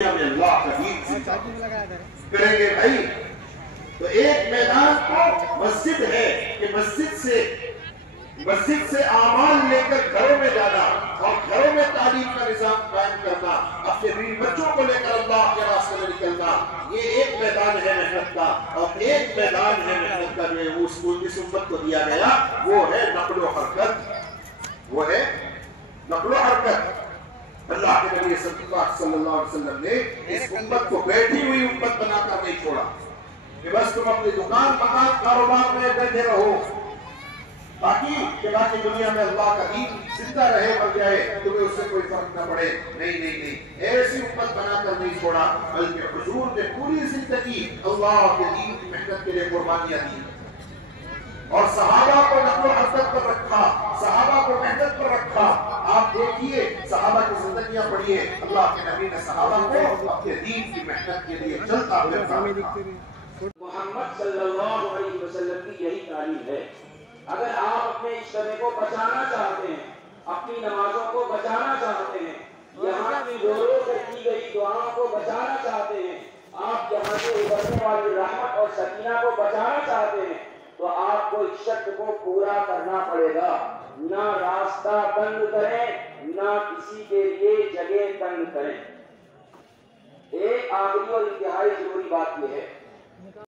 میں اللہ کا دین زندہ کریں گے بھائی. تو ایک میدان کو مسجد ہے کہ مسجد سے اعمال لے کر گھروں میں جانا اور گھروں میں تعلیم کا نظام قائم کرنا، اپنے بیوی بچوں کو لے کر اللہ کے راستے میں نکلنا، یہ ایک میدان ہے محنت کا. اور ایک میدان ہے محنت کا جو وہ اسکول کی امت کو دیا گیا، وہ ہے نقل و حرکت. اللہ کے نبی صلی اللہ علیہ وسلم نے اس امت کو بیٹھی ہوئی امت بنا کر نہیں چھوڑا کہ بس تم اپنی دکان مکان کاروبار میں بیٹھے رہو باقی دنیا میں اللہ کا دین زندہ رہے مر جائے تمہیں اس سے کوئی فرق نہ پڑے. نہیں ایسی امت بنا کر نہیں چھوڑا، بلکہ حضور نے پوری زندگی اللہ کے دین کی محنت کے لیے قربانیاں دی اور صحابہ کو نقل و حرکت پر رکھا، صحابہ کو محنت پر رکھا. آپ دیکھیے صحابہ کی زندگیاں پڑھیے، اللہ کے نبی نے صحابہ کو اپنے دین کی محنت کے لیے چلتا پھرتا رکھا. محمد صلی اللہ علیہ وسلم کی یہی تعلیم ہے. اگر آپ اپنے اجتماع کو بچانا چاہتے ہیں، اپنی نمازوں کو بچانا چاہتے ہیں، یہاں کی زوروں سے کی گئی دعاؤں کو بچانا چاہتے ہیں، آپ یہاں سے ابھرنے والی رحمت اور سکینہ کو بچانا چاہتے ہیں، تو آپ کو اس شرط کو پورا کرنا پڑے گا. نہ راستہ تنگ کریں، نہ کسی کے لیے جگہ تنگ کریں. ایک آخری اور انتہائی ضروری بات یہ ہے